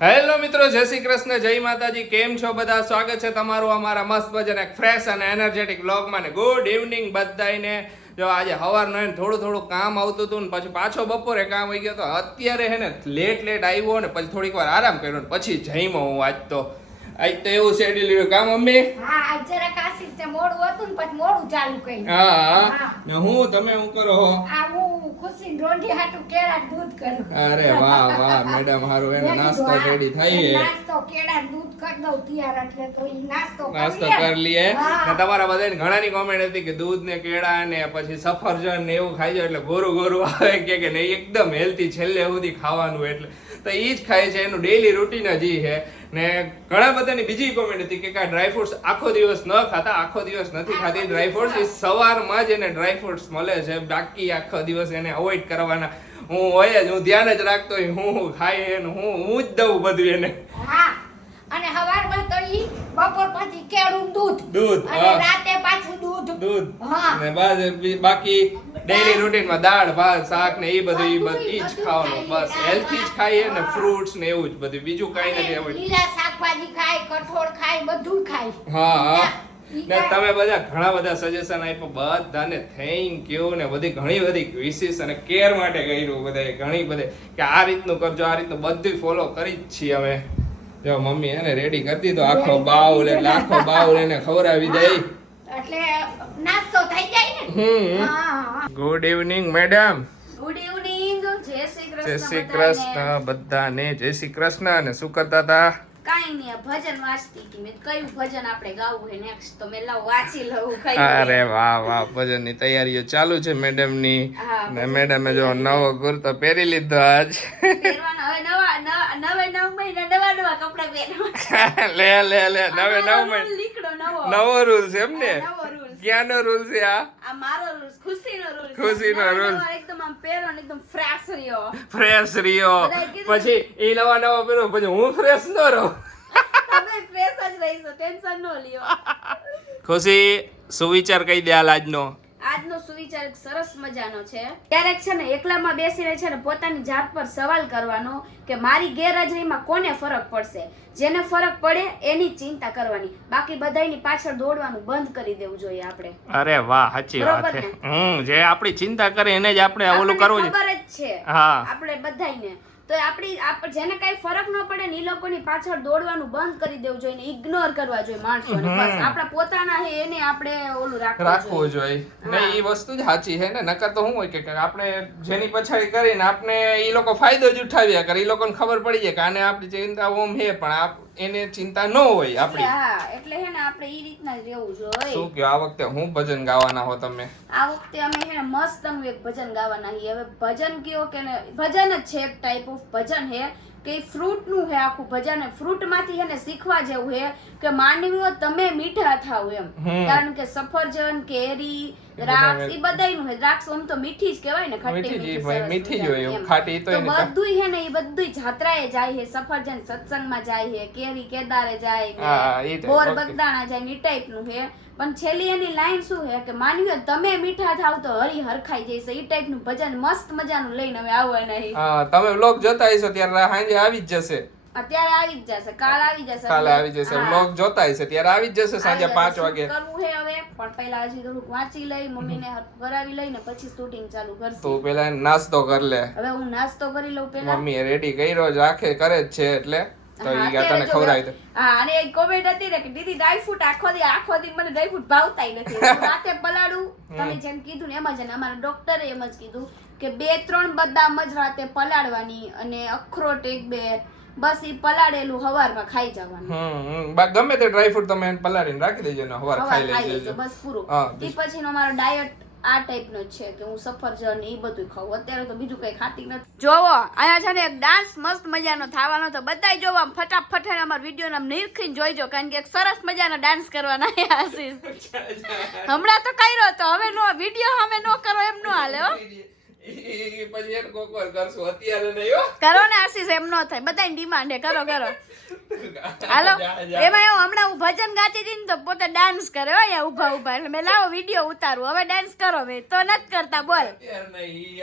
Hello મિત્રો, જય શ્રી કૃષ્ણ, જય માતાજી. કેમ છો બધા? સ્વાગત છે તમારું અમારા મસ્ત ભજન એક ફ્રેશ અને એનર્જેટિક બ્લોગમાં ને ગુડ ઇવનિંગ બધાને જો આજે સવારનું એને થોડું થોડું કામ આવતું હતું ને પછી પાછો બપોરે કામ આવી ગયો તો અત્યારે હે ને લેટ લેટ આવ્યો ને પછી થોડીક વાર આરામ કર્યો ને પછી જઈમાં હું આજ તો. આજ તો એવું શેડ્યુલ રહ્યું કામ મમ્મી? હા આજ જરા આશીષ તે મોડું હતું ને પછી મોડું ચાલુ કર્યું. હા. ને હું તમે હું કરો આ હું ખુશી રોંઢી હાટુ કેળા દૂધ કરું. અરે વાહ વાહ મેડમ હારું એનો નાસ્તો રેડી થઈ છે નાસ્તો કેળા દૂધ કરી દઉં તૈયાર એટલે તો ઈ નાસ્તો નાસ્તો કરી લઈએ ને તમારા બધાની ઘણાની કોમેન્ટ હતી કે દૂધ ને કેળા ને પછી સફરજન ને એવું ખાઈ જાય એટલે ગોરું ગોરું આવે કે કે નહીં એકદમ હેલ્ધી છેલ્લે સુધી ખાવાનું એટલે. તો ઈ જ ખાય છે એનું ડેઈલી રૂટીન જ ઈ છે. ને ઘણા બધાની બીજી કોમેન્ટ હતી કે કા ડ્રાયફ્રૂટ્સ આખો દિવસ ન ખાતા આખો દિવસ નથી ખાતી. ડ્રાયફ્રુટ્સ એ સવારમાં જ એને ડ્રાયફ્રૂટ્સ મળે છે. બાકી આખો દિવસ એને અવોઇડ કરવાના. હું હોય જ હું ધ્યાન જ રાખતો હું હું ખાય એનું હું હું જ દઉં બધું એને. હા. અને સવારમાં તો ઈ બપોર પછી કેળું દૂધ. દૂધ, અને રાતે પાછું દૂધ. દૂધ. હા. ને બસ બાકી ડેઈલી રૂટીનમાં દાળ ભાત શાક ને એ બધું ઈ બધું ઈ જ ખાવાનું. બસ હેલ્થી જ ખાઈએ ને. ફ્રૂટ્સ ને એવું જ બધું. બીજું કાઈ નથી અને લીલા શાકભાજી ખાય કઠોળ ખાય બધું ખાય. હા હા. ને તમે બધા ઘણા બધા સજેશન આપ્યા. બધાને થેન્ક યુ ને બધી ઘણી બધી વિશેષ અને કેર માટે કર્યું બધા ઘણી બધે. કે આ રીતનું કરજો આ રીતનું બધું ફોલો કરી જ છીએ અમે. જો મમ્મી એને રેડી કરી દીધો. આખો બાઉલ એટલે આખો બાઉલ એને ખવડાવી દઈ એટલે નાસ્તો થઈ જાય ને? હમ. હા હા. Good evening madam good evening Jai Shri Krishna જય શ્રી કૃષ્ણ બધાને. જય શ્રી કૃષ્ણ. અને શું કરતા હતા? કાંઈ નહીં ભજન વાંચતી હતી મેં. કયું ભજન આપણે ગાવું હોય નેક્સ્ટ તો મેં લાવ વાંચી લઉં અરે વાહ વાહ ભજનની તૈયારીઓ ચાલુ છે મેડમની. ની ને મેડમે જો નવો કુર્તો પહેરી લીધો આજ. પહેરવાના હવે નવા નવ મહિના નવા નવા કપડા પહેરવા લે લે લે નવે નવ મહિને. નવો. નવો રૂલ છે એમ ને. ક્યાંનો રૂલ છે આ? આ મારો રૂલ ખુશીનો રૂલ ખુશીનો રૂલ એકદમ આમ પહેરો ને એકદમ ફ્રેશ રહ્યો. ફ્રેશ રહ્યો. પછી એ નવા નવા પહેરો પછી હું ફ્રેશ ન રહું? તમે ફ્રેશ જ રહીશો ટેન્શન ન લ્યો. ખુશી સુવિચાર કહી દે હાલ આજનો આજનો સુવિચાર સરસ મજાનો છે. ક્યારેક છે ને એકલામાં બેસીને છે ને પોતાની જાત પર સવાલ કરવાનો કે મારી ગેરહાજરીમાં કોને ફરક પડશે? જેને ફરક પડે એની ચિંતા કરવાની. બાકી બધાયની પાછળ દોડવાનું બંધ કરી દેવું જોઈએ આપણે. અરે વાહ સાચી વાત બરોબર છે. હમ જે આપણી ચિંતા કરે એને જ આપણે ઓલું કરવું છે ખબર જ છે. હા. આપણે બધાયને. તો આપણી આપ જેને કઈ ફરક ન પડે ને એ લોકોની પાછળ દોડવાનું બંધ કરી દેવું જોઈએ ને ઇગ્નોર કરવા જોઈએ માણસોને. બસ આપણા પોતાના હે એને આપણે ઓલું રાખવું રાખવું જોઈએ. ને એ વસ્તુ જ સાચી છે ને નકર તો શું હોય કે કે આપણે જેની પછાડી કરીને આપણે એ લોકો ફાયદો જ ઉઠાવ્યા કરે. એ લોકોને ખબર પડી જાય કે આને આપણી ચિંતા ઓમ હે પણ આપ એને ચિંતા ન હોય આપણી હા એટલે હે ને આપણે ઈ રીતના રહેવું જોઈએ. શું કયો? આ વખતે હું ભજન ગાવાના હો તમે? આ વખતે અમે હે ને મસ્ત અમે એક ભજન ગાવાના હી. હવે ભજન કયો કે ને ભજન જ છે એક ટાઈપ ઓફ ભજન હે. કે ફ્રૂટનું હે આખું ભજન ફ્રૂટમાંથી ફ્રૂટમાંથી હે ને શીખવા જેવું હે કે માનવીઓ તમે મીઠા થાવ એમ. કારણ કે સફરજન કેરી દ્રાક્ષ એ બધાયનું હે. દ્રાક્ષ આમ તો મીઠી જ કહેવાય ને ખટ્ટી મીઠી જ હોય, ખાટી તો બધુંય હે ને એ બધુંય જાત્રાએ જાય હે સફરજન સત્સંગમાં જાય હે કેરી કેદારે જાય બોર બગદાણા જાય ને ટાઈપનું હે. પણ છેલ્લી એની લાઈન શું છે કે માનવીઓ તમે મીઠા થાવ તો હરી હરખાઈ જઈશે. એ ટાઈપનું ભજન મસ્ત મજાનું લઈને અમે આવવાના હી હા તમે વ્લોગ જોતા હશો ત્યારે સાંજે આવી જ જશે. અત્યારે આવી જ જશે કાલ આવી જશે કાલ આવી જશે. વ્લોગ જોતા હશે ત્યારે આવી જ જશે સાંજે આવી પાંચ વાગે. કરવું છે હવે? પણ પહેલા હજી થોડુંક વાંચી લઈ મમ્મીને કરાવી લઈને પછી શૂટિંગ ચાલુ કરશે. તો પેલા નાસ્તો કર લે. હવે હું નાસ્તો કરી લઉં પહેલા. મમ્મી રેડી કર્યો જ રાખે કરે જ છે એટલે. તો ઈ અત્યારે ખવડાવી દે. હા અને એક કોમેન્ટ હતી ને કે દીદી ડ્રાયફ્રૂટ આખો દી આખો દી મને ડ્રાયફ્રૂટ ભાવતાય નથી. રાતે પલાળું. તમે જેમ કીધું ને એમ જ અને અમારા ડોક્ટરે એમ જ કીધું કે બે ત્રણ બદામ જ રાતે પલાળવાની અને અખરોટ એક બે બસ ઈ પલાળેલું હવારમાં ખાઈ જવાનું. હમ. બા- ગમે તે ડ્રાય ફ્રૂટ તમે પલાળીને રાખી દેજો ને હવાર હવાર ખાઈ ખાઈ લેજો લેજો બસ પૂરું. પછી એ પછીનો મારો ડાયટ આ ટાઈપનો જ છે કે હું સફરજન એ બધું ખાઉં. અત્યારે તો બીજું કંઈ ખાતી નથી. જોવો અહીંયા છે ને એક ડાન્સ મસ્ત મજાનો થવાનો તો બધાય જોવો આમ ફટાફટ અમારા વીડિયો આમ નિરખીને જોઈજો કારણ કે એક સરસ મજાનો ડાન્સ કરવાના આશીષ. હમણાં તો કર્યો તો હવે નો વીડિયો હવે નો કરો એમ નો હાલે હો. પછી એને કોક કરશું અત્યારે નહીં કરો ને આશીષ એમ નો થાય. બધાની ડિમાન્ડ હે કરો કરો. હાલો? જા, જા. એમાં એવું હમણાં હું ભજન ગાતી હતી ને તો પોતે ડાન્સ કરે હો અહીંયા ઊભા ઊભા. એટલે મેં લાવો વીડિયો ઉતારું. હવે ડાન્સ કરો મેં. તો નથી કરતા બોલ.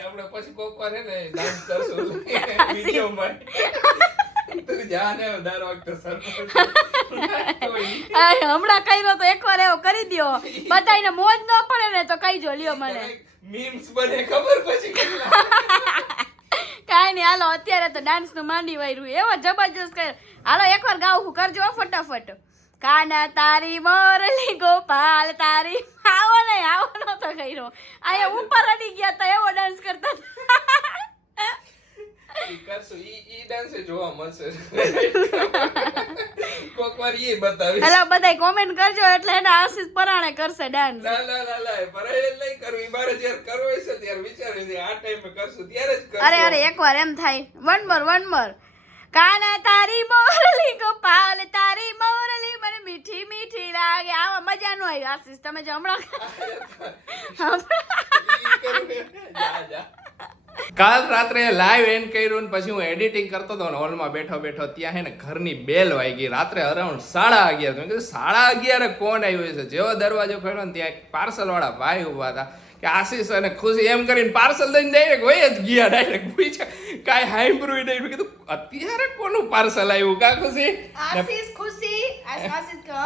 આપણે પછી કોક વાર ને ડાન્સ કરશું. વિડીયોમાં જા હમણાં કર્યો તો એકવાર એવો કરી દ્યો. બધાને મોજ ન પડે ને તો કહીજો લ્યો મને. મીમ્સ બને ખબર પછી કેટલા. નહીં હાલો અત્યારે તો ડાન્સનું માંડી વાયરું. એવો જબરજસ્ત કર્યો. હાલો એકવાર ગાવું હું કરજો ફટાફટ. કાના તારી મોરલી ગોપાલ તારી આવો ને આવો નતો કર્યો. અહીંયા ઉપર અડી ગયા તા એવો ડાન્સ કરતા અરે અરે એકવાર એમ થાય. વન મોર વન મોર કાના તારી મોરલી ગોપાલ તારી મોરલી મને મીઠી મીઠી લાગે. આવા મજા નો આવી આશીષ તમે જો હમણાં. કાલ રાત્રે લાઈવ એન્ડ કર્યું ને પછી હું એડિટિંગ કરતો હતો ને હોલમાં બેઠો બેઠો ત્યાં હે ને ઘરની બેલ વાગી. રાત્રે અરાઉન્ડ સાડા અગિયાર મેં કીધું સાડા અગિયારે કોણ આવ્યું છે? જેવો દરવાજો ખોલ્યો ને ત્યાં એક પાર્સલ વાળા ભાઈ ઊભા હતા. કે આશીષ અને ખુશી એમ કરીને પાર્સલ દઈને ડાયરેક્ટ હોય જ ગયા ડાયરેક્ટ પૂછ્યા કાંઈ હાઈમ્બ્રુઈ નહીં. મેં કીધું અત્યારે કોનું પાર્સલ આવ્યું કા ખુશી? આશીષ ખુશી. આશીષ કે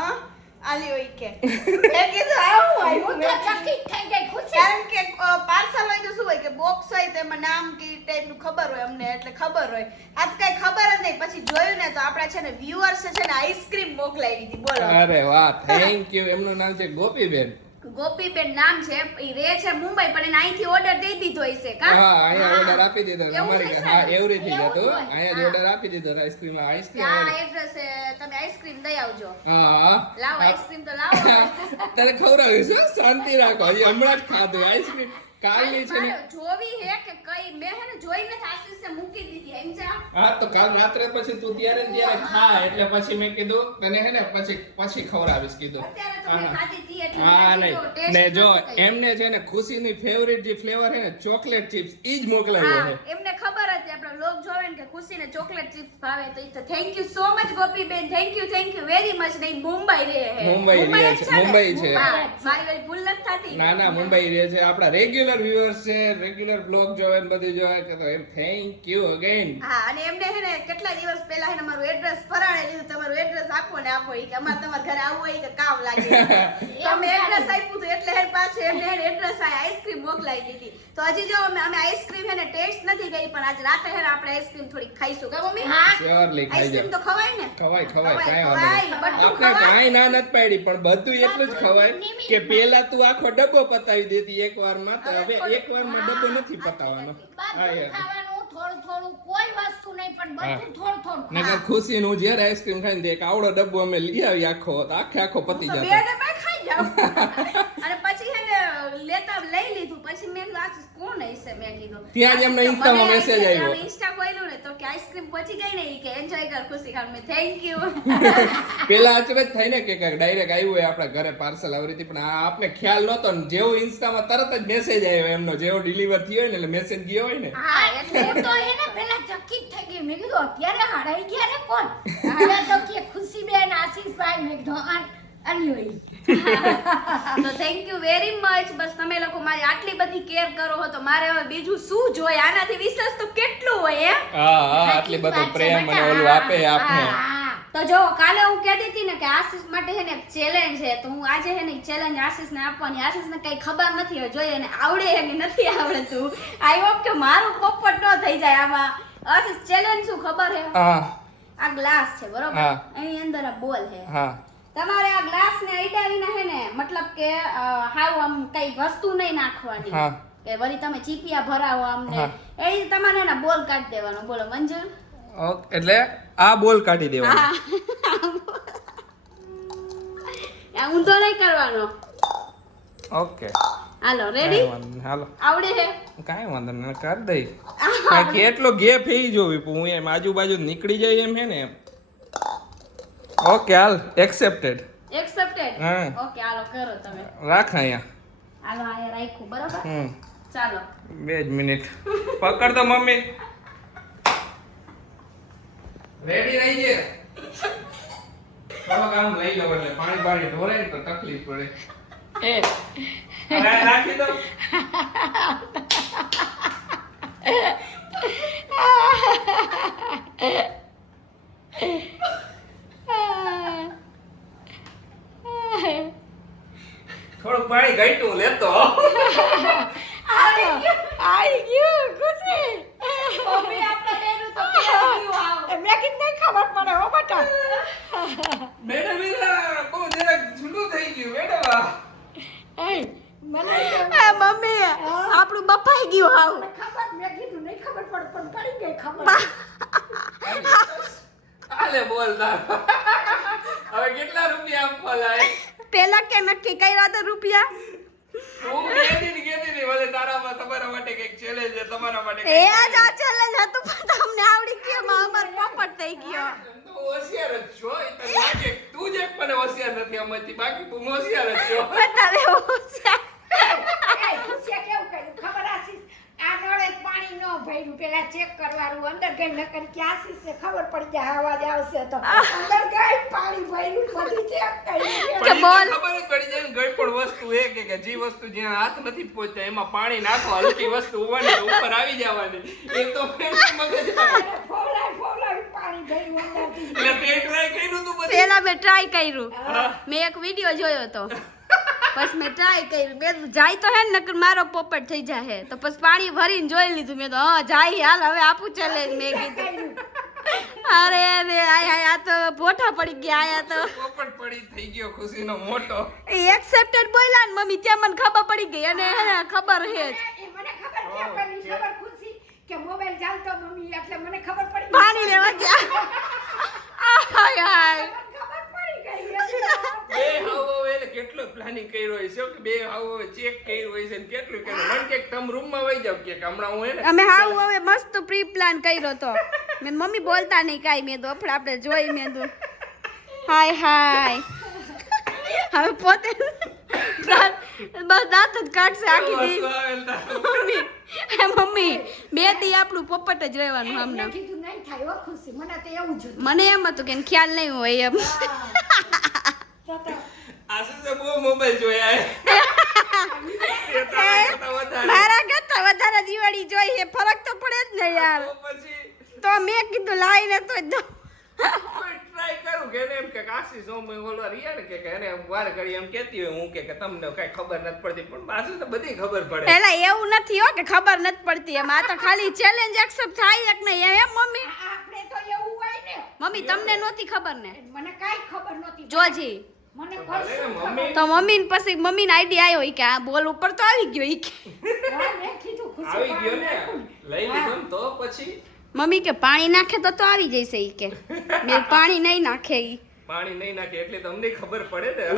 આલી હોય કે. મેં કીધું આવું આવ્યું. તો ચકિત થઈ ગઈ ખુશી. કારણ કે પાર્સલ હોય તો શું હોય કે બોક્સ હોય તેમાં નામ કે ટાઈપનું ખબર હોય અમને એટલે ખબર હોય. આજ કાંઈ ખબર જ નહીં. પછી જોયું ને તો આપણા છે ને વ્યુઅર્સ છે ને આઈસ્ક્રીમ મોકલાવી દીધી. બોલો. અરે વાહ થેન્ક યુ એમનું નામ છે ગોપીબેન. ગોપીબેન નામ છે એ રહે છે મુંબઈ પણ એને અહીંથી ઓર્ડર દઈ દીધો હશે કા હા? અહીંયા ઓર્ડર આપી દીધો અમારી હા શકે. એવરી એવું જતું. જ હોય. અહીંયા જ ઓર્ડર આપી દીધો આઈસ્ક્રીમ આઈસ્ક્રીમ હા એડ્રેસ તમે આઈસ્ક્રીમ દઈ આવજો. હા. લાવો આઈસ્ક્રીમ તો લાવો. તને ખવડાવીશ શાંતિ રાખો. હમણાં જ ખાધું આઈસ્ક્રીમ કાલની છે ને જોવી હે કે કઈ મેં હે ને જોઈ નથી આશીષે મૂકી દીધી એમ જા હા તો કાલ રાત્રે પછી તું ત્યારે ત્યારે ખા એટલે પછી મેં કીધું તને હે ને પછી પછી ખવડાવીશ કીધું. અત્યારે તો મેં હા. ખાધી હતી એટલે હા મેં નહીં. ને જો એમને છે ને ખુશીની ફેવરિટ જે ફ્લેવર છે ને ચોકલેટ ચિપ્સ ઈ જ મોકલાવ્યો હા. એમને ખબર હતી આપણે લોક જોવે ને કે ખુશીને ચોકલેટ ચિપ્સ ભાવે તો ઈ તો thank you so much Gopiben. Thank you thank you very much નહીં મુંબઈ રહે હે. મુંબઈ રહે છે, મુંબઈ છે. મારી વારી ભૂલ નથી થતી. ના ના મુંબઈ રહે છે. આપણા રેગ્યુલર વ્યુઅર્સ છે રેગ્યુલર બ્લોગ જોવે ને બધું જોવે છે તો એમ થેન્ક યુ અગેન હા અને એમને હે ને કેટલા દિવસ પહેલા હે ને મારું એડ્રેસ ફરાણે લીધું તમારું એડ્રેસ આપો ને આપો ઈ કે અમાર તમારા ઘરે આવું હોય કે કામ લાગે. તમે એડ્રેસ આપ્યું હતું એટલે હે પાછું એમને હે એડ્રેસ આ આઈસ્ક્રીમ મોકલાવી દીધી. તો હજી જો અમે અમે આઈસ્ક્રીમ હે ને ટેસ્ટ નથી કરી પણ આજ રાતે હે આપણે આઈસ્ક્રીમ થોડી ખાઈશું. કે મમ્મી? હા. શ્યોરલી ખાઈ આઈસ્ક્રીમ તો ખવાય ને? ખવાય ખવાય કાઈ વાંધો નહીં. આપણે કાઈ ના નથી પાડી પણ બધું એટલું જ ખવાય કે પેલા તું આખો ડબ્બો પતાવી દેતી એક વારમાં તો હવે એક વારમાં ડબ્બો નથી પતાવવાનો હા બધું યાર ખાવાનું થોડું થોડું કોઈ વસ્તુ નહીં પણ બધું થોડું થોડું નકર ખુશી નું જ્યારે આઈસ્ક્રીમ ખાઈને દે એક આવડો ડબ્બો અમે લઈ આવી આખો આખે આખો પતી જાય બે ડબ્બા ખાઈ જાવ અને પછી લેતા લઈ લીધું. પછી મેં કોણ હશે? મેં કીધું. ત્યાં જ એમને ઇન્સ્ટામાં મેસેજ આવ્યો. મેં ઇન્સ્ટા ખોલ્યું ને તો કે આઈસ્ક્રીમ પહોંચી ગઈ ને ઈ કે એન્જોય કર ખુશી ખાન. મેં થેન્ક યુ પેલા અચરજ થઈ ને કે ડાયરેક્ટ આવ્યું હોય આપણા ઘરે પાર્સલ આવી હતી પણ આ આપને ખ્યાલ નહોતો ને જેવું ઇન્સ્ટામાં તરત જ મેસેજ આવ્યો એમનો જેવો ડિલિવર થયો હોય ને એટલે મેસેજ ગયો હોય ને. હા એટલે હું તો એને પેલા ચકિત થઈ ગઈ. મેં કીધું અત્યારે હાડાઈ ગયા ને કોણ? હાડા તો કે ખુશીબેન આશીષભાઈ મેં કીધું તો થેન્ક યુ વેરી મચ બસ તમે લોકો મારી આટલી બધી કેર કરો હો તો મારે હવે બીજું શું જોઈએ? આનાથી વિશેષ તો કેટલું હોય એમ હા હા આટલી બધો પ્રેમ અને ઓલું આપે આપને. તો જો કાલે હું કહેતી હતી ને કે આશીષ માટે છે ને ચેલેન્જ છે તો હું આજે છે ને ચેલેન્જ આશીષને આપવાની. આશીષને કઈ ખબર નથી હવે જોઈએ ને આવડે કે નથી આવડતું. આઈ હોપ કે મારું પોપટ ન થઈ જાય આમાં. આશીષ ચેલેન્જ શું ખબર છે હા. આ ગ્લાસ છે બરોબર? હા. એની અંદર આ બોલ છે. હા. તમારે આ ગ્લાસ ને અડાવીને હે ને મતલબ કે હાવ આમ કઈ વસ્તુ નહીં નાખવાની. હા. કે વળી તમે ચીપિયા ભરાવો આમને. એ તમારે ને બોલ કાઢી દેવાનો. બોલો મંજૂર ઓકે એટલે આ બોલ કાઢી દેવાનો. આ ઊંધો નહીં કરવાનો. ઓકે. હાલો રેડી હાલો. આવડે હે? કાઈ વાંધો નહીં કરી દઈ કેટલો એટલો ગેપ થઈ જોવી હું એમ આજુબાજુ નીકળી જાય એમ હે ને એમ. ઓકે હાલ એક્સેપ્ટેડ એક્સેપ્ટેડ હા. ઓકે હાલો કરો તમે. રાખ અહીંયા. હાલો અહીંયા રાખ્યું બરાબર? હમ. ચાલો. બે જ મિનિટ. પકડ તો મમ્મી. રેડી રહી છે? થોડોક આમ લઈ લો એટલે પાણી પાણી ઢોરે તો તકલીફ પડે. એ. રાખી દો. થોડુંક પાણી ઘટ્યું લેતો. આવી ગયું. ખુશી. મમ્મી આપણે લેલું તો કેવું ગયું આવ એ મેં કીધું નહીં ખબર પડે હો બટા. મેડમ એલા બહુ જરાક જૂનું થઈ ગયું મેડમ. એ મને આ મમ્મી આપણું બફાઈ ગયું હાવ. ખબર મેં કીધું નહીં ખબર પડે પણ પડી ગઈ ખબર. આલે બોલ હવે કેટલા રૂપિયા આપવા લાય પેલા કે નક્કી કર્યા હતા રૂપિયા? હું ને કહેતી ભલે તારામાં તમારા માટે કંઈક ચેલેન્જ છે તમારા માટે એ આજ આ ચેલેન્જ હતું પણ તમને આવડી ગયો માં અમાર પોપટ થઈ ગયો. હોશિયાર જ છો તને લાગે તું જ એક મને હોશિયાર નથી આમાંથી બાકી તું હોશિયાર જ છો. હોશિયાર. એ ખુશીએ કેવું કર્યું ખબર આશીષ આ નળે પાણી પેલા ચેક કરવાનું અંદર ગઈ નકર કે આશીષને ખબર પડી જાય અવાજ આવશે તો. અંદર ગઈ પાણી ભર્યું બધું ચેક કર્યું કે બોલ. ખબર પડી જાય ગઈ પણ વસ્તુ એ કે કે જે વસ્તુ જ્યાં હાથ નથી પહોંચતા એમાં પાણી નાખો હલકી વસ્તુ ઉવાની ઉપર આવી જવાની. એ તો મગજ ફોલાય ફોલાય પાણી ભર્યું અંદર એટલે ટ્રાય કર્યું તું પેલા મેં ટ્રાય કર્યું. મેં એક વિડિયો જોયો હતો પછી મેં ટ્રાય કરી. મેં જાય તો હે ને નકર મારો પોપટ થઈ જાય તો પછી પાણી ભરીને જોઈ લીધું. મેં તો હા જાય હાલ હવે આપું ચાલે મેં કીધું અરે રે આય આય આ તો પોઠા પડી ગયા આયા તો. પોપટ પડી થઈ ગયો ખુશીનો મોટો. એક્સેપ્ટેડ બોલ્યા ને મમ્મી ત્યાં મને ખબર પડી ગઈ. અને હે ખબર હે જ. એ મને ખબર ક્યાં પડી ખબર ખુશી કે મોબાઈલ ચાલતો મમ્મી એટલે મને ખબર પડી પાણી લેવા ગયા. આય આય. ખબર પડી ગઈ એ એટલે કેટલો પ્લાનિંગ કર્યો હોય છે? કે બે હાવ હવે ચેક કર્યું હોય છે ને કેટલું કર્યું? મને કે તમે રૂમમાં વઈ જાવ કે હમણાં હું એને અમે હાવ હવે મસ્ત પ્રી પ્લાન કર્યો તો. મેં મમ્મી બોલતા નહીં કાંઈ મેં તો આપણે આપણે જોઈ મેં તો. હાય હાય. હવે પોતે બસ દાંત જ કાઢશે આખી દી. આવે. મમ્મી હે મમ્મી બે દી આપણું પોપટ જ રહેવાનું મેં હમણાં. કીધું નહીં થાય હો ખુશી. મને તો એવું જ મને એમ હતું કે ખ્યાલ નહીં હોય એમ. તો તો આશીષે બહુ મોબાઈલ જોયા. મારા કરતા વધારે દિવાળી જોઈ છે. ફરક તો પડે જ ને યાર. તો મેં કીધું લાઈને તો જ દઉં. કોઈ try કરું કે એમ કે આશીષ ઓમ ઓલો રહ્યા ને કે કે એને વાર ઘડી એમ કહેતી હોય હું કે કે તમને કઈ ખબર નથી પડતી. પણ આશીષ તો બધી ખબર પડે. એલા એવું નથી હો કે ખબર નથી પડતી. એમ આ તો ખાલી ચેલેન્જ એક્સેપ્ટ થાય એક નહીં એમ મમ્મી? આપણે તો એવું હોય ને. મમ્મી તમને નહોતી ખબર ને? મને કાંઈ ખબર નહોતી. જોજી. તો મમ્મી પછી મમ્મી ને આઈડિયા આવ્યો ઈ કે આ બોલ ઉપર તો આવી ગયો ઈ કે. હા, મેં કીધું ખુશી આવી ગયો ને? લઈ લીધો તો પછી? મમ્મી કે પાણી નાખે તો તો આવી જશે ઈ કે. મે પાણી નહીં નાખે ઈ. પાણી નહીં નાખે એટલે તમને ખબર પડે ને?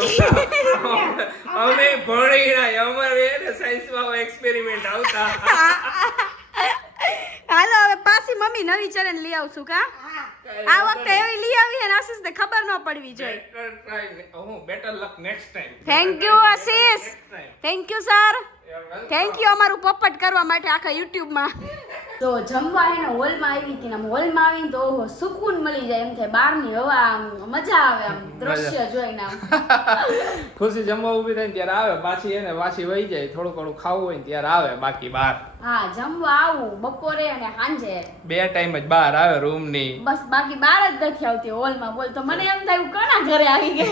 અમે ભણીના અમારે એને સાયન્સમાં એક્સપેરિમેન્ટ આવતા. હાલો પાછી મમ્મી નવી ચેલેન્જ લઈ આવશું કા? આ વખતે એવી લઈ આવી અને આશીષ ને ખબર ન પડવી જોઈએ. હું better luck next time thank you Ashish. Thank you sir thank you અમારું પોપટ કરવા માટે આખા યુટ્યુબમાં. તો જમવા એને હોલમાં આવી હતી ને આમ હોલમાં આવીને તો ઓહો સુકૂન મળી જાય એમ થાય. બહારની હવા આમ મજા આવે આમ દ્રશ્ય જોઈને આમ. ખુશી જમવા ઊભી થઈને ત્યારે આવે પાછી એને પાછી વહી જાય થોડું ઘણું ખાવું હોય ને ત્યારે આવે બાકી બહાર. હા જમવા આવું બપોરે અને સાંજે. બે ટાઈમ જ બહાર આવે રૂમની બસ બાકી બહાર જ નથી આવતી હોલમાં બોલ તો મને એમ થાય હું કોના ઘરે આવી ગઈ.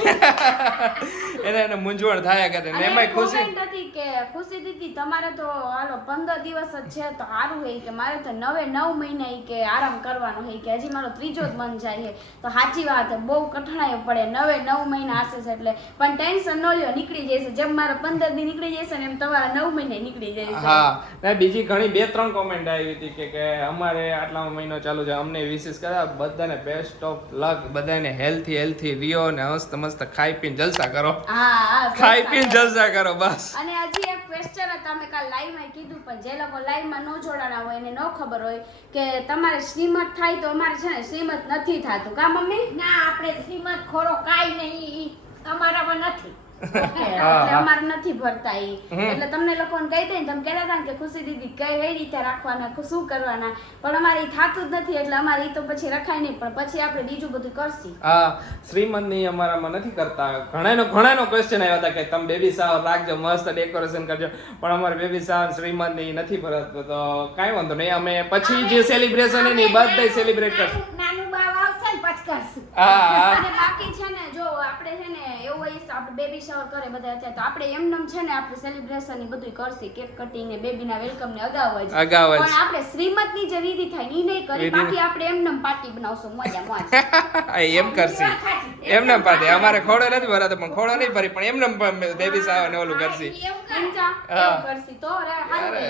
એને એને મૂંઝવણ થાય કરે ને એમાંય ખુશી? નથી કે ખુશી દીદી તમારે તો હાલો પંદર દિવસ જ છે તો સારું હે કે મારે તો નવે નવ મહિના કે આરામ કરવાનો હે કે હજી મારો ત્રીજો જ મન જાય છે તો સાચી વાત હે બહુ કઠણાઈ પડે નવે નવ મહિના આશે છે એટલે. પણ ટેન્શન ન લ્યો નીકળી જશે જેમ મારા પંદર દી નીકળી જશે ને એમ તમારા નવ મહિને નીકળી જશે હા. ને બીજી ઘણી બે ત્રણ કોમેન્ટ આવી હતી કે કે અમારે આટલા મહિનો ચાલુ છે અમને વિશેષ કર્યા બધાને બેસ્ટ ઓફ લક બધાને હેલ્થી હેલ્થી રિયો ને મસ્ત મસ્ત ખાઈ પીને જલસા કરો. હા ખાઈ પીને જલસા કરો બસ. અને હજી એક ક્વેશ્ચન હતા અમે કાલ લાઈવમાં કીધું પણ જે લોકો લાઈવમાં ન જોડાણા હોય એને ન ખબર હોય કે તમારે શ્રીમત થાય તો અમારે છે ને શ્રીમત નથી થતું. કા મમ્મી? ના આપણે શ્રીમત ખોરો કાંઈ નહીં અમારામાં નથી. અમારે નથી ભરતા એટલે તમને લોકોને કહી દે ને તમે કહેતા હતા કે ખુશી દીદી કઈ રીતે રાખવાના શું કરવાના. પણ અમારે થતું જ નથી એટલે અમારે તો પછી રખાય નહીં પણ પછી આપણે બીજું બધું કરશી. આ શ્રીમંતની અમારામાં નથી કરતા. ઘણાનો ઘણાનો ક્વેશ્ચન આવ્યા હતા કે તમે બેબી સાવર રાખજો મસ્ત ડેકોરેશન કરજો. પણ અમારે બેબી સાવર શ્રીમંતની નથી ભરત તો કાંઈ વાંધો નહીં. અમે પછી જે સેલિબ્રેશન એની બર્થડે સેલિબ્રેટ કરશું નાનું નાનું બાવ આવશે ને પછી કરશું અને બાકી છે ને જો આપણે છે ને એવું હોય આપણે બેબી શાવર કરે બધા અત્યારે તો આપણે એમનેમ છે ને આપણે સેલિબ્રેશન ને બધું કરશે. કેક કટિંગ ને બેબીના વેલકમ ને અગાઉ જ. અગાઉ પણ આપણે શ્રીમતની જે વિધિ થાય ને નહીં કરી. બાકી આપણે એમનેમ પાર્ટી બનાવશું મજા મોજ. એમ કરશી. એમને પાર્ટી અમારે ખોડો નથી ભરાતો પણ ખોડો નહીં ભરી પણ એમને બેબી સાવ ને ઓલું કરશી.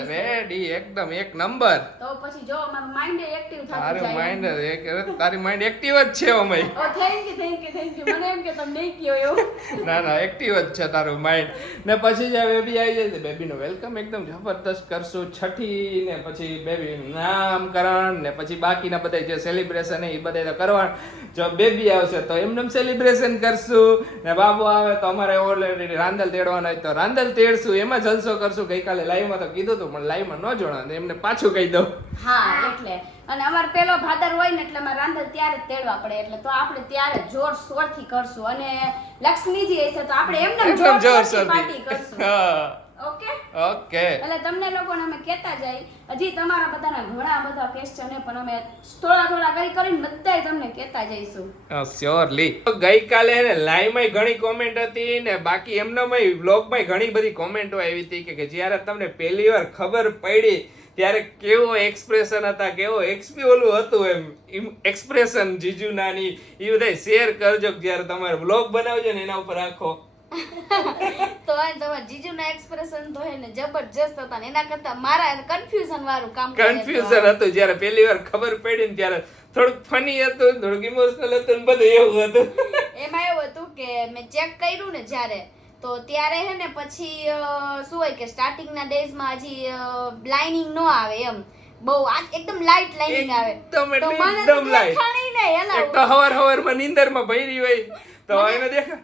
રેડી એકદમ એક નંબર તો પછી જો માઇન્ડ એક્ટિવ થાય તારું માઇન્ડ એક તારી માઇન્ડ એક્ટિવ જ છે. અમે. ઓ thank you thank you thank you મને એમ કે તમે નહીં કયો એવું. ના ના એક્ટિવ જ છે તારું માઇન્ડ ને પછી જે બેબી આવી જાય બેબીનું વેલકમ એકદમ જબરદસ્ત કરશું. છઠ્ઠી ને પછી બેબીનું નામકરણ ને પછી બાકીના બધા જે સેલિબ્રેશન એ બધા તો કરવાનું. જો બેબી આવશે તો એમને સેલિબ્રેશન કરશું. ને બાબુ આવે તો અમારે ઓલરેડી રાંદલ તેડવાનો હોય તો રાંદલ તેડશું. એમાં જલસો કરશું. ગઈકાલે લાઈવમાં તો કીધું હતું પણ લાઈવમાં ન જોડાવાનું એમને પાછું કહી દઉં. હા એટલે. અને અમારે પેલો ભાદર હોય ને એટલે અમારે રાંધણ ત્યારે જ તેડવા પડે. એટલે તો આપણે ત્યારે જોર શોરથી કરશું. અને લક્ષ્મીજી હશે તો આપણે એમને જોર શોરથી પાર્ટી કરશું. ઓકે? ઓકે. એટલે તમને લોકોને અમે કહેતા જાય હજી તમારા બધાના ઘણા બધા ક્વેશ્ચન પણ અમે થોડા થોડા કરી કરીને બધાય તમને કહેતા જઈશું. શ્યોરલી ગઈકાલે ને લાઈવમાં ઘણી કોમેન્ટ હતી ને બાકી એમનામાં વ્લોગમાં ઘણી બધી કોમેન્ટો આવી હતી કે- કે જ્યારે તમને પહેલી વાર ખબર પડી ત્યારે કેવો એક્સપ્રેશન હતા કેવો એક્સપી ઓલું હતું એમ. એક્સપ્રેશન જીજુનાની એ બધા શેર કરજો જ્યારે તમારે વ્લોગ બનાવજો ને એના ઉપર આખો. તો તમારા જીજુના એક્સપ્રેશન તો હે ને જબરજસ્ત હતા ને એના કરતા મારા કન્ફ્યુઝન વાળું કામ કન્ફ્યુઝન હતું જ્યારે પહેલી વાર ખબર પડી ને ત્યારે થોડુંક ફની હતું થોડુંક ઇમોશનલ હતું ને બધું એવું હતું. એમાં એવું હતું કે મેં ચેક કર્યું ને જ્યારે તો ત્યારે હે ને પછી શું હોય કે સ્ટાર્ટિંગના ડેઝમાં હજી લાઇનિંગ ન આવે એમ. બહુ આ એકદમ લાઇટ લાઇનિંગ આવે. એકદમ એટલે એકદમ લાઇટ ખાણી ને એલા એક તો હવાર હવારમાં નીંદરમાં ભયરી હોય. તો એને દેખા.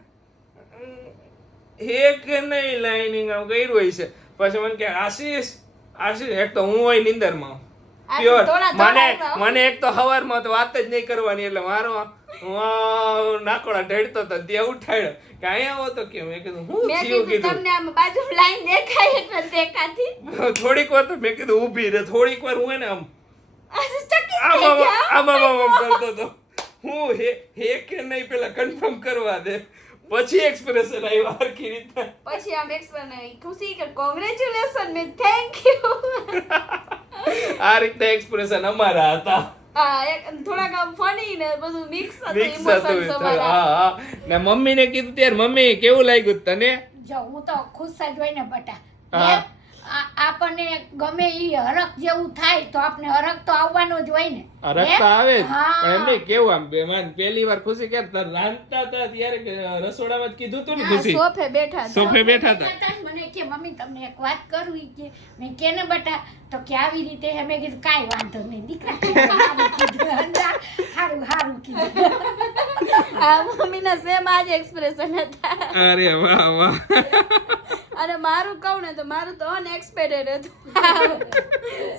એક નહીં લાઇનિંગ આમ કર્યું હોય છે. પછી મને કે આશીષ આશીષ એક તો હું હોય નીંદરમાં. માં પ્યોર મને મને એક તો હવારમાં તો વાત જ નહીં કરવાની એટલે મારો નાકોડા ઢેડતો તો ત્યાં ઉઠાડ્યો. કે અહીંયા આવો તો કેમ? મેં કીધું હું થયું કીધું તમને આમ બાજુ લાઈન દેખાય એટલે દેખાતી. થોડીક વાર તો મેં કીધું ઊભી રહે થોડીક વાર હું એને આમ આમ આમ આમ આમ આમ આમ કરતો હતો હું હે હે કે નહીં પેલા કન્ફર્મ કરવા દે. પછી એક્સપ્રેશન આવ્યું હરખી રીતે. પછી આમ એક્સપ્લેન ખુશી કે કોંગ્રેચ્યુલેશન મે થેન્ક યુ આ રીતે એક્સપ્રેશન અમારા હતા. થોડાક આમ ફની ને બધું મિક્સ હતું મિક્સ હતું ઇમોશન્સ થોડું. અમારા. હા. હા ને મમ્મીને કીધું ત્યારે મમ્મી કેવું લાગ્યું તને? જો હું તો ખુશ જ હોય ને બટા. આપણને ગમે એ હરખ જેવું થાય તો આપણે હરખ તો આવવાનો જ હોય ને. રસ્તા આવે જ. પણ એમને કેવું આમ બેમાન પેલી પહેલી વાર ખુશી કે તાર રાંધતા હતા ત્યારે કે રસોડામાં જ કીધું તું ને ખુશી. સોફે બેઠા સોફે બેઠા હતા. મને કે મમ્મી તમને એક વાત કરવી કે મેં કે ને બટા તો કે આવી રીતે હે? મેં કીધું કાઈ વાંધો નહીં દીકરા સારું સારું કીધું આ મમ્મીના સેમ આજ એક્સપ્રેશન હતા. અરે વાહ વાહ. અને મારું કહું ને તો મારું તો અનએક્સપેક્ટેડ હતું.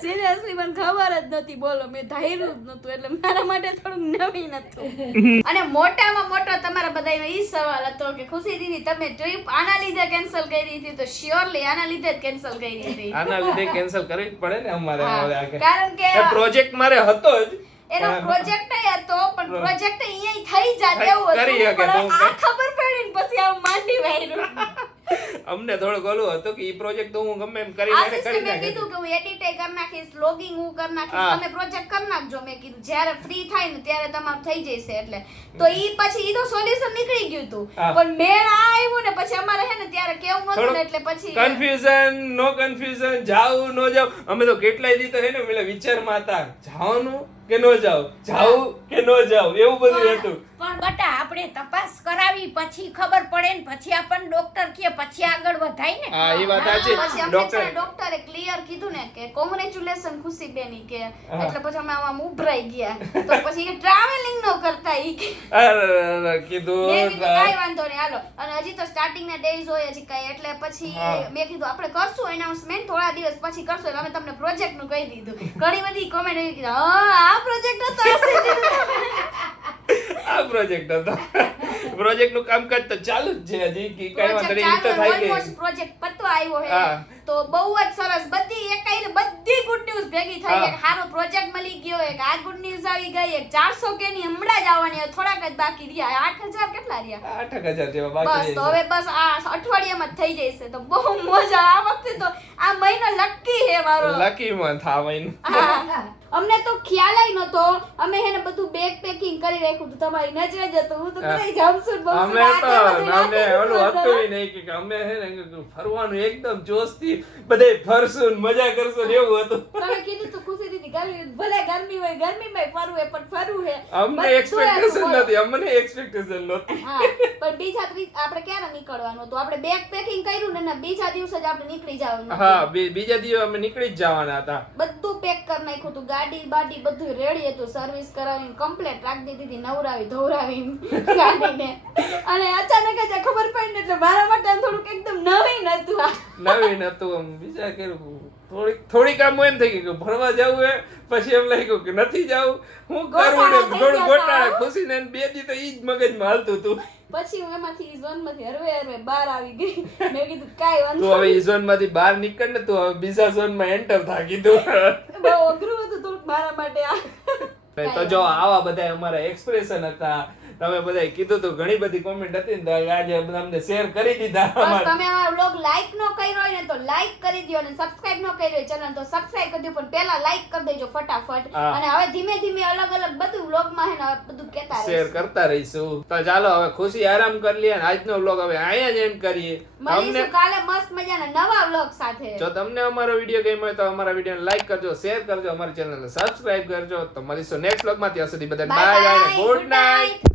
સિરિયસલી મને ખબર જ નથી બોલો મેં ધાર્યું જ નતું એટલે મારા માટે થોડું નવીન હતું. અને મોટામાં મોટો તમારા બધાનો એ સવાલ હતો કે ખુશી દીદી તમે ટ્રીપ આના લીધે કેન્સલ કરી હતી તો શ્યોરલી આના લીધે જ કેન્સલ કરી હતી. આના લીધે કેન્સલ કરવી જ પડે ને અમારે કારણ કે પ્રોજેક્ટ મારે હતો જ. એનો પ્રોજેક્ટ હતો પણ પ્રોજેક્ટ અહીંયા થઈ જાય એવું હતું પણ આ ખબર પડી ને પછી આમ માંડી વાયરું. અમને થોડુંક ઓલું હતું કે ઈ પ્રોજેક્ટ તો હું ગમે એમ કરી નાખે કરી મેં કીધું કે હું એડિટ કરી નાખીશ લોગિંગ હું કરી નાખીશ તમે પ્રોજેક્ટ કરી નાખજો મેં કીધું. જ્યારે ફ્રી થાય ને ત્યારે તમારું થઈ જશે એટલે. તો ઈ પછી ઈ તો સોલ્યુશન નીકળી ગયું હતું પણ મેળ આ આવ્યું ને પછી અમારે હે ને ત્યારે કેવું નતું એટલે પછી કન્ફ્યુઝન નો કન્ફ્યુઝન જાવું નો જાવ અમે તો કેટલાય દી તો હે ને પેલા વિચારમાં હતા જાવાનું કે નો જાવ જાવું કે નો જાવ એવું બધું હતું. પણ બટા આપણે તપાસ કરાવી પછી ખબર પડે ને પછી આપણને ડોક્ટર કે પછી આગળ વધાય ને. હા એ વાત સાચી. ડોક્ટર ડોક્ટરે ક્લિયર કીધું ને કે કોંગ્રેચ્યુલેશન ખુશી બેની કે એટલે પછી અમે આમાં ઉભરાઈ ગયા. તો પછી ટ્રાવેલિંગ નો કરતા ઈ કે. અરે, અરે, મેં કીધું કીધું વાંધો નહીં હાલો. અને હજી તો સ્ટાર્ટિંગ ના ડેઝ હોય હજી કઈ એટલે પછી મેં કીધું આપણે કરશું એનાઉન્સમેન્ટ થોડા દિવસ પછી કરશું એટલે અમે તમને પ્રોજેક્ટનું કહી દીધું. ઘણી બધી કોમેન્ટ એવી કીધું હા આ પ્રોજેક્ટ હતો પ્રોજેક્ટ હતો. પ્રોજેક્ટનું કામકાજ તો ચાલુ જ છે હજી. કે કઈ વાંધો નહીં તો થાય ઓલમોસ્ટ પ્રોજેક્ટ પતવા આવ્યો હે તો બહુ જ સરસ. બધી એકાઈ બધી ગુડ ન્યૂઝ ભેગી થઈ. એક સારો પ્રોજેક્ટ મળી ગયો એક આ ગુડ ન્યૂઝ આવી ગઈ એક. 400 કે ની હમણાં જ આવવાની થોડાક જ બાકી રહ્યા. 8000 કેટલા રહ્યા? 8000 જેવા બાકી બસ તો હવે બસ આ અઠવાડિયામાં જ થઈ જશે. તો બહુ મજા આ વખતે તો આ મહિનો લકી હે મારો. લકી મંથ આ મહિનો. હા. અમને તો ખ્યાલ નતો. અમે હેને બધું બેગ પેકિંગ કરી રાખ્યું તો તમારી નજરે જ હતું. હું તો કઈ જમસૂટ બમસૂટ અમે તો રાતે ઓલું હતું નહીં કે અમે હે ને કે ફરવાનું એકદમ જોશથી બધે ફરશું મજા કરશું એવું હતું. તમે કીધું તો ખુશી દીદી ગરમી ભલે ગરમી હોય ગરમીમાં ફરવું હે પણ ફરવું હે. અમને એક્સપેક્ટેશન નથી અમને એક્સપેક્ટેશન નહોતી. હા પણ બીજા આપણે ક્યારે નીકળવાનું હતું? આપણે બેગ પેકિંગ કર્યું ને ના બીજા દિવસે જ આપણે નીકળી જવાનું હા બીજા દિવસે અમે નીકળી જ જવાના હતા. બધું પેક કરી નાખ્યું હતું ગાડી બાડી બધું રેડી હતું સર્વિસ કરાવીને કમ્પ્લેટ રાખી દીધી હતી નવરાવી ધોવરાવીને ગાડીને. અને અચાનક જ ખબર પડી ને એટલે મારા માટે થોડુંક એકદમ નવીન હતું નવીન હતું બીજા કર્યું થોડીક થોડીક આમ એમ થઈ ગયું ભણવા જવું હે પછી એમ લાગ્યું કે નથી જવું હું કરું ને થોડું ગોટાળા ખુશી ને બે દી તો ઈ જ મગજમાં હાલતું હતું. પછી હું એમાંથી ઝોનમાંથી હરવે હરવે બહાર આવી ગઈ. મેં કીધું કાંઈ તું વાંધો હવે ઈ ઝોનમાંથી બહાર નીકળ ને તું હવે બીજા ઝોનમાં એન્ટર થા કીધું. બહુ અઘરું હતું થોડુંક મારા માટે આ. તો જો આવા બધા અમારા એક્સપ્રેશન હતા. તમે બધા કીધું તો ઘણી બધી કોમેન્ટ હતી ને આજે તમને શેર કરી દીધા તમે અમારો બ્લોગ લાઈક નો કર્યો હોય ને તો લાઈક કરી દો અને સબસ્ક્રાઇબ નો કર્યો હોય ચેનલ તો સબસ્ક્રાઇબ કરી દો પણ પહેલા લાઈક કરી દેજો ફટાફટ. અને હવે ધીમે ધીમે અલગ અલગ બધું બ્લોગમાં હે ને બધું કહેતા શેર કરતા રહીશું. તો ચાલો હવે ખુશી આરામ કરી લઈએ અને આજનો બ્લોગ હવે અહીંયા જ એન્ડ કરીએ. તમને મળીશું કાલે મસ્ત મજાના નવા બ્લોગ સાથે. જો તમને અમારો વિડિયો ગમ્યો હોય તો અમારા વિડીયોને લાઈક કરજો શેર કરજો અમારી ચેનલને સબસ્ક્રાઇબ કરજો. તો મળીશું નેક્સ્ટ વ્લોગમાં ત્યાં સુધી બધા બાય બાય ગુડ નાઇટ.